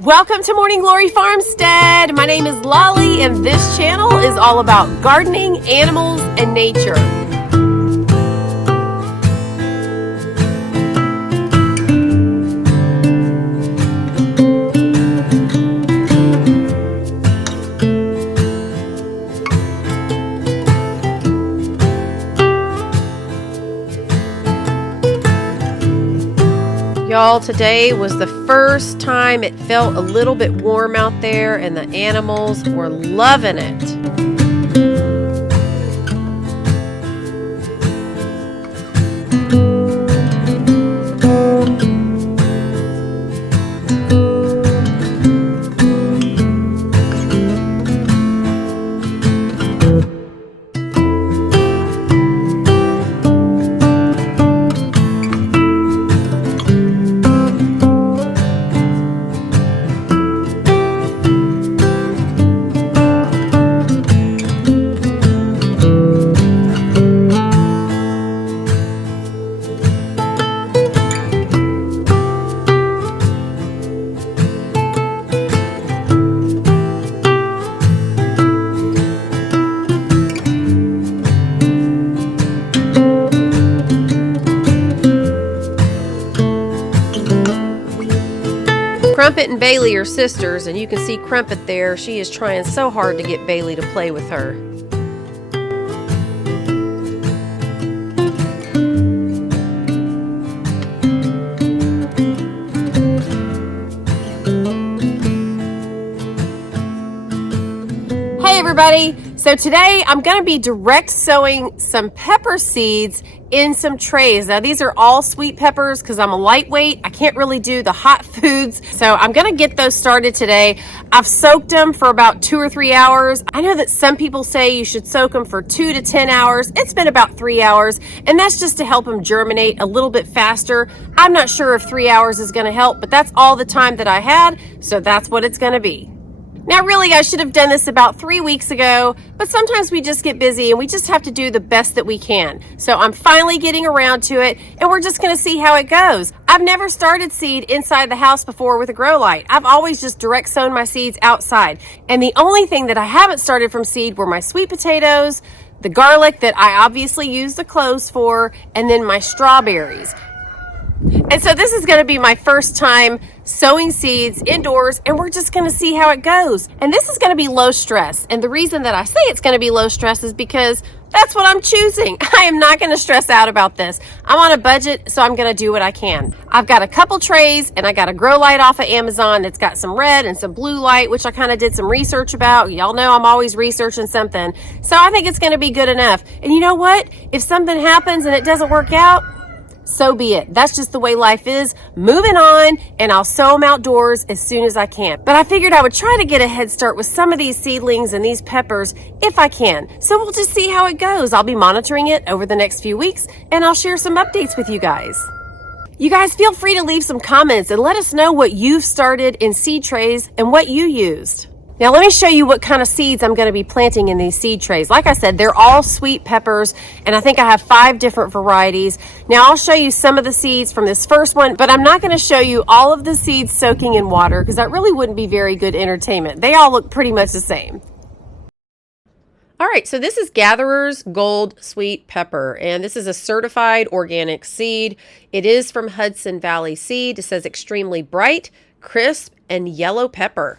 Welcome to Morning Glory Farmstead. My name is Lolly, and this channel is all about gardening, animals, and nature. Y'all, today was the first time it felt a little bit warm out there, and the animals were loving it. Crumpet and Bailey are sisters, and you can see Crumpet there. She is trying so hard to get Bailey to play with her. Hey everybody! So today I'm going to be direct sowing some pepper seeds in some trays. Now these are all sweet peppers because I'm a lightweight. I can't really do the hot foods. So I'm going to get those started today. I've soaked them for about 2 or 3 hours. I know that some people say you should soak them for 2 to 10 hours. It's been about 3 hours, and that's just to help them germinate a little bit faster. I'm not sure if 3 hours is going to help, but that's all the time that I had. So that's what it's going to be. Now, really, I should have done this about 3 weeks ago, but sometimes we just get busy and we just have to do the best that we can. So I'm finally getting around to it, and we're just going to see how it goes. I've never started seed inside the house before with a grow light. I've always just direct sown my seeds outside. And the only thing that I haven't started from seed were my sweet potatoes, the garlic that I obviously use the cloves for, and then my strawberries. And so this is going to be my first time sowing seeds indoors, and we're just going to see how it goes. And this is going to be low stress. And the reason that I say it's going to be low stress is because that's what I'm choosing. I am not going to stress out about this. I'm on a budget, so I'm going to do what I can. I've got a couple trays, and I got a grow light off of Amazon that's got some red and some blue light, which I kind of did some research about. Y'all know I'm always researching something. So I think it's going to be good enough. And you know what? If something happens and it doesn't work out, so be it. That's just the way life is. Moving on, and I'll sow them outdoors as soon as I can. But I figured I would try to get a head start with some of these seedlings and these peppers if I can. So we'll just see how it goes. I'll be monitoring it over the next few weeks, and I'll share some updates with you guys. You guys feel free to leave some comments and let us know what you've started in seed trays and what you used. Now let me show you what kind of seeds I'm going to be planting in these seed trays. Like I said, they're all sweet peppers, and I think I have 5 different varieties. Now I'll show you some of the seeds from this first one, but I'm not going to show you all of the seeds soaking in water because that really wouldn't be very good entertainment. They all look pretty much the same. All right, so this is Gatherer's Gold Sweet Pepper, and this is a certified organic seed. It is from Hudson Valley Seed. It says extremely bright, crisp, and yellow pepper.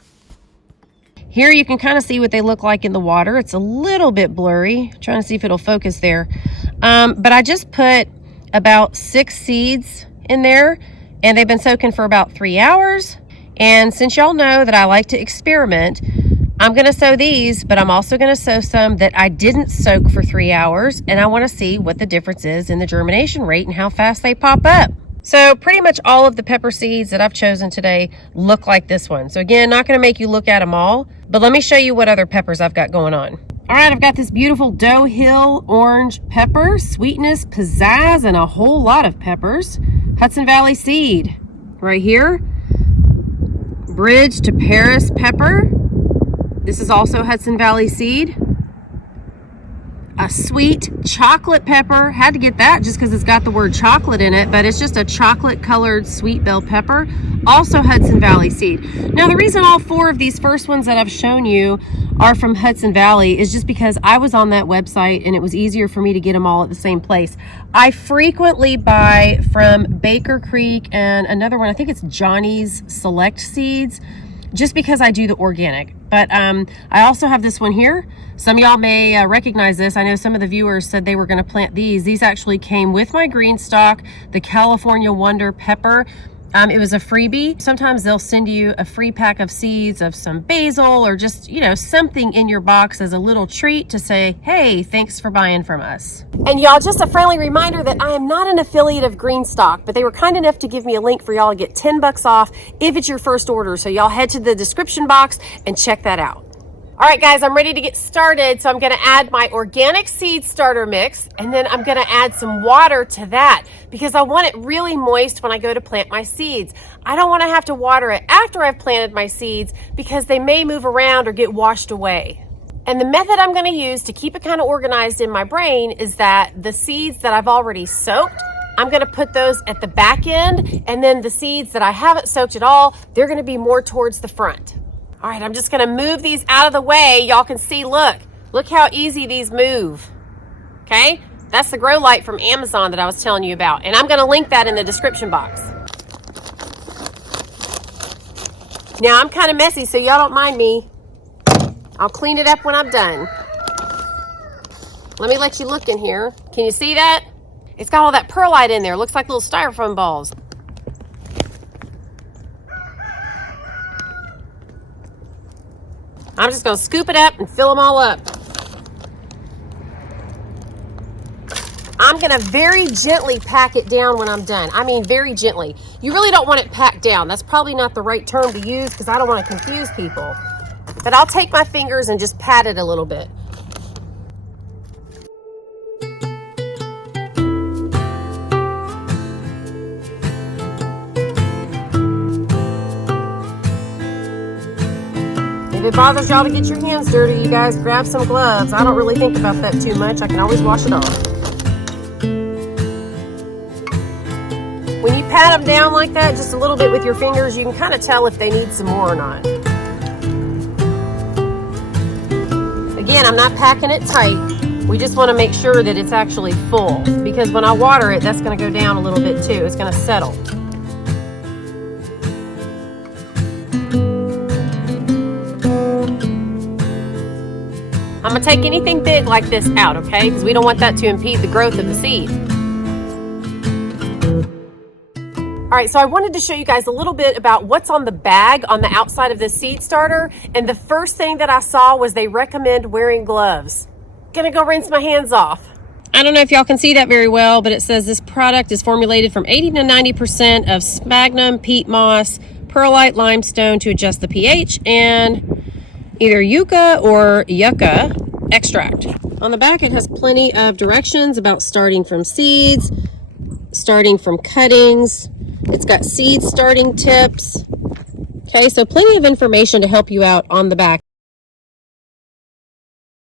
Here you can kind of see what they look like in the water. It's a little bit blurry. I'm trying to see if it'll focus there. But I just put about 6 seeds in there, and they've been soaking for about 3 hours. And since y'all know that I like to experiment, I'm going to sow these, but I'm also going to sow some that I didn't soak for 3 hours, and I want to see what the difference is in the germination rate and how fast they pop up. So pretty much all of the pepper seeds that I've chosen today look like this one. So again, not going to make you look at them all, but let me show you what other peppers I've got going on. All right, I've got this beautiful Doe Hill orange pepper, sweetness, pizzazz, and a whole lot of peppers. Hudson Valley Seed right here. Bridge to Paris pepper. This is also Hudson Valley Seed. a sweet chocolate pepper. Had to get that just because it's got the word chocolate in it, but it's just a chocolate colored sweet bell pepper. Also Hudson Valley seed. Now the reason all 4 of these first ones that I've shown you are from Hudson Valley is just because I was on that website and it was easier for me to get them all at the same place. I frequently buy from Baker Creek and another one, I think it's Johnny's Select Seeds, just because I do the organic. But I also have this one here. Some of y'all may recognize this. I know some of the viewers said they were going to plant these. These actually came with my Greenstalk, the California Wonder Pepper. It was a freebie. Sometimes they'll send you a free pack of seeds of some basil or just, you know, something in your box as a little treat to say, hey, thanks for buying from us. And y'all, just a friendly reminder that I am not an affiliate of Greenstalk, but they were kind enough to give me a link for y'all to get 10 bucks off if it's your first order. So y'all head to the description box and check that out. All right, guys, I'm ready to get started. So I'm going to add my organic seed starter mix, and then I'm going to add some water to that because I want it really moist when I go to plant my seeds. I don't want to have to water it after I've planted my seeds because they may move around or get washed away. And the method I'm going to use to keep it kind of organized in my brain is that the seeds that I've already soaked, I'm going to put those at the back end, and then the seeds that I haven't soaked at all, they're going to be more towards the front. All right, I'm just gonna move these out of the way. Y'all can see, look how easy these move, okay? That's the grow light from Amazon that I was telling you about, and I'm gonna link that in the description box. Now, I'm kind of messy, so y'all don't mind me. I'll clean it up when I'm done. Let me let you look in here. Can you see that? It's got all that perlite in there. Looks like little styrofoam balls. I'm just going to scoop it up and fill them all up. I'm going to very gently pack it down when I'm done. I mean, very gently. You really don't want it packed down. That's probably not the right term to use because I don't want to confuse people. But I'll take my fingers and just pat it a little bit. If it bothers y'all to get your hands dirty, you guys grab some gloves. I don't really think about that too much. I can always wash it off. When you pat them down like that, just a little bit with your fingers, you can kind of tell if they need some more or not. Again, I'm not packing it tight. We just want to make sure that it's actually full because when I water it, that's going to go down a little bit too. It's going to settle. I'm gonna take anything big like this out, okay? Because we don't want that to impede the growth of the seed. All right, so I wanted to show you guys a little bit about what's on the bag on the outside of this seed starter. And the first thing that I saw was they recommend wearing gloves. Gonna go rinse my hands off. I don't know if y'all can see that very well, but it says this product is formulated from 80 to 90% of sphagnum, peat moss, perlite limestone to adjust the pH, and either yucca or yucca extract. On the back, it has plenty of directions about starting from seeds, starting from cuttings. It's got seed starting tips. Okay, so plenty of information to help you out on the back.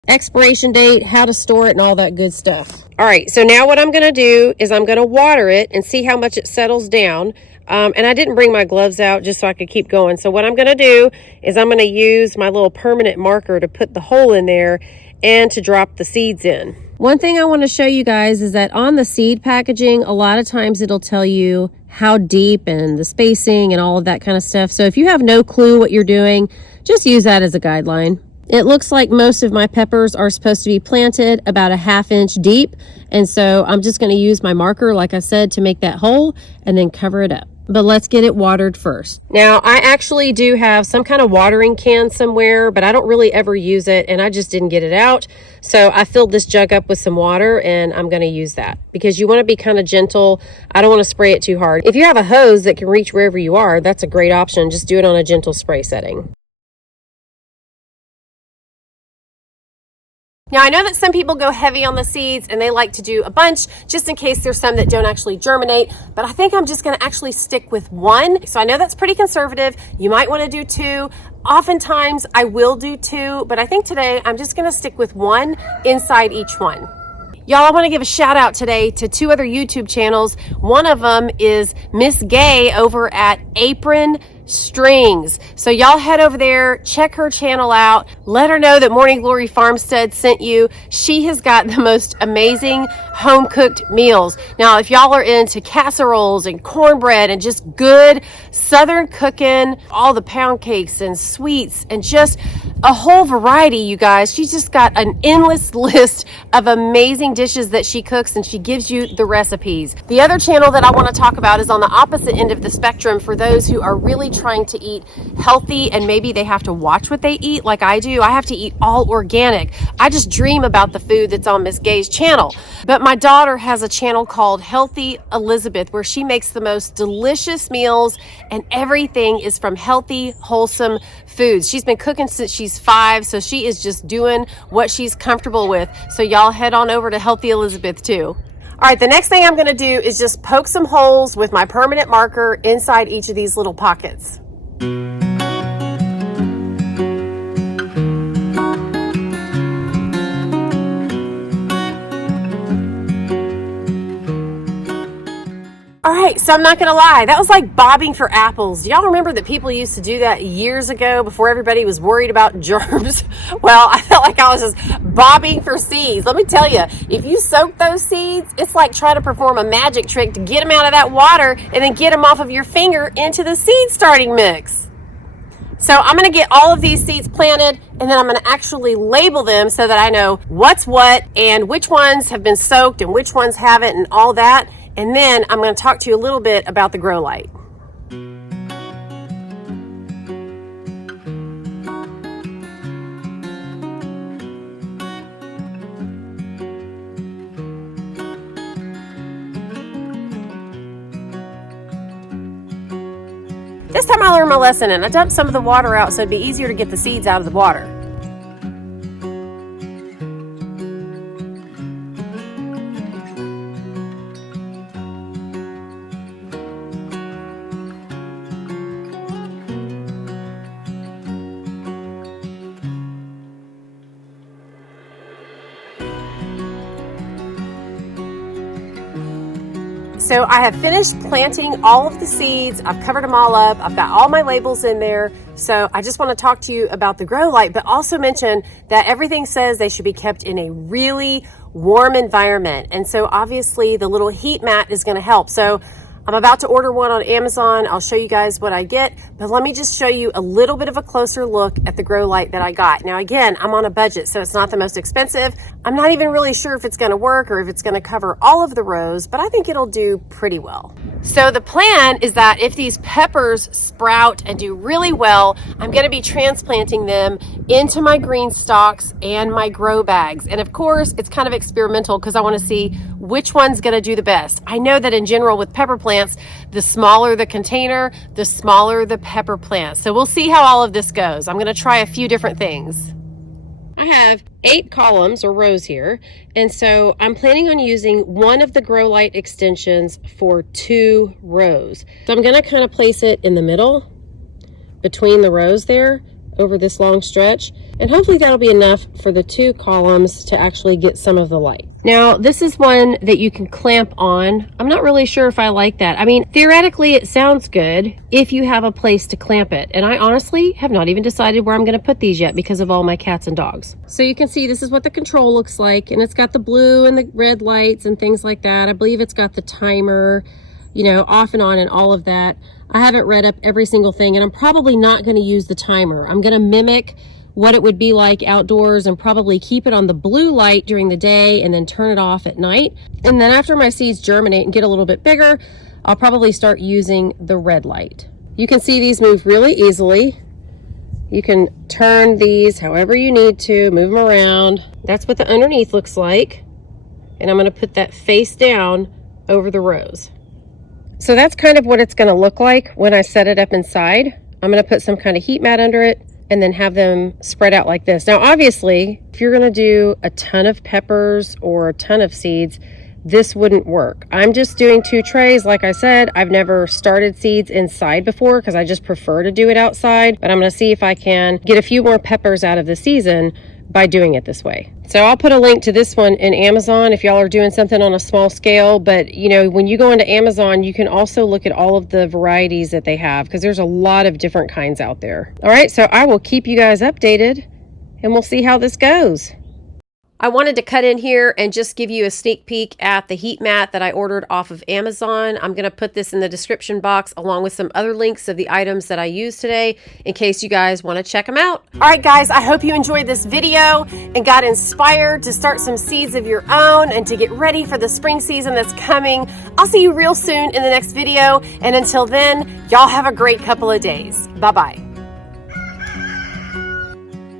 Expiration date, how to store it, and all that good stuff. All right, so now what I'm gonna do is I'm gonna water it and see how much it settles down. And I didn't bring my gloves out just so I could keep going. So what I'm going to do is I'm going to use my little permanent marker to put the hole in there and to drop the seeds in. One thing I want to show you guys is that on the seed packaging, a lot of times it'll tell you how deep and the spacing and all of that kind of stuff. So if you have no clue what you're doing, just use that as a guideline. It looks like most of my peppers are supposed to be planted about a 1/2 inch deep. And so I'm just going to use my marker, like I said, to make that hole and then cover it up. But let's get it watered first. Now, I actually do have some kind of watering can somewhere, but I don't really ever use it, and I just didn't get it out. So I filled this jug up with some water, and I'm going to use that because you want to be kind of gentle. I don't want to spray it too hard. If you have a hose that can reach wherever you are, that's a great option. Just do it on a gentle spray setting. Now, I know that some people go heavy on the seeds and they like to do a bunch just in case there's some that don't actually germinate, but I think I'm just gonna actually stick with one. So I know that's pretty conservative. You might wanna do two. Oftentimes I will do two, but I think today I'm just gonna stick with one inside each one. Y'all, I want to give a shout out today to two other YouTube channels. One of them is Miss Gay over at Apron Strings. So y'all head over there, check her channel out, let her know that Morning Glory Farmstead sent you. She has got the most amazing home cooked meals. Now, if y'all are into casseroles and cornbread and just good Southern cooking, all the pound cakes and sweets and just a whole variety, you guys. She's just got an endless list of amazing dishes that she cooks, and she gives you the recipes. The other channel that I want to talk about is on the opposite end of the spectrum for those who are really trying to eat healthy and maybe they have to watch what they eat like I do. I have to eat all organic. I just dream about the food that's on Miss Gay's channel. But my daughter has a channel called Healthy Elizabeth where she makes the most delicious meals and everything is from healthy, wholesome foods. She's been cooking since she's 5, so she is just doing what she's comfortable with. So y'all head on over to Healthy Elizabeth too. All right, the next thing I'm gonna do is just poke some holes with my permanent marker inside each of these little pockets. All right, so I'm not gonna lie, that was like bobbing for apples. Y'all remember that people used to do that years ago before everybody was worried about germs? Well, I felt like I was just bobbing for seeds. Let me tell you, if you soak those seeds, it's like trying to perform a magic trick to get them out of that water and then get them off of your finger into the seed starting mix. So I'm gonna get all of these seeds planted and then I'm gonna actually label them so that I know what's what and which ones have been soaked and which ones haven't and all that. And then I'm going to talk to you a little bit about the grow light. This time I learned my lesson and I dumped some of the water out so it'd be easier to get the seeds out of the water. So I have finished planting all of the seeds. I've covered them all up. I've got all my labels in there. So I just want to talk to you about the grow light, but also mention that everything says they should be kept in a really warm environment. And so obviously the little heat mat is going to help. So I'm about to order one on Amazon. I'll show you guys what I get, but let me just show you a little bit of a closer look at the grow light that I got. Now, again, I'm on a budget, so it's not the most expensive. I'm not even really sure if it's gonna work or if it's gonna cover all of the rows, but I think it'll do pretty well. So the plan is that if these peppers sprout and do really well, I'm gonna be transplanting them into my Greenstalks and my grow bags. And of course, it's kind of experimental because I wanna see which one's gonna do the best. I know that in general with pepper plants, the smaller the container, the smaller the pepper plant. So we'll see how all of this goes. I'm gonna try a few different things. I have 8 columns or rows here, and so I'm planning on using one of the grow light extensions for 2 rows. So I'm gonna kind of place it in the middle between the rows there over this long stretch, and hopefully that'll be enough for the 2 columns to actually get some of the light. Now, this is one that you can clamp on. I'm not really sure if I like that. I mean, theoretically, it sounds good if you have a place to clamp it. And I honestly have not even decided where I'm gonna put these yet because of all my cats and dogs. So you can see this is what the control looks like, and it's got the blue and the red lights and things like that. I believe it's got the timer, you know, off and on and all of that. I haven't read up every single thing, and I'm probably not gonna use the timer. I'm gonna mimic what it would be like outdoors and probably keep it on the blue light during the day and then turn it off at night. And then after my seeds germinate and get a little bit bigger, I'll probably start using the red light. You can see these move really easily. You can turn these however you need to, move them around. That's what the underneath looks like. And I'm gonna put that face down over the rows. So that's kind of what it's gonna look like when I set it up inside. I'm gonna put some kind of heat mat under it, and then have them spread out like this. Now, obviously, if you're gonna do a ton of peppers or a ton of seeds, this wouldn't work. I'm just doing 2 trays. Like I said, I've never started seeds inside before because I just prefer to do it outside, but I'm gonna see if I can get a few more peppers out of the season by doing it this way. So I'll put a link to this one in Amazon if y'all are doing something on a small scale. But you know, when you go into Amazon, you can also look at all of the varieties that they have because there's a lot of different kinds out there. All right, so I will keep you guys updated and we'll see how this goes. I wanted to cut in here and just give you a sneak peek at the heat mat that I ordered off of Amazon. I'm going to put this in the description box along with some other links of the items that I used today in case you guys want to check them out. All right, guys, I hope you enjoyed this video and got inspired to start some seeds of your own and to get ready for the spring season that's coming. I'll see you real soon in the next video. And until then, y'all have a great couple of days. Bye-bye.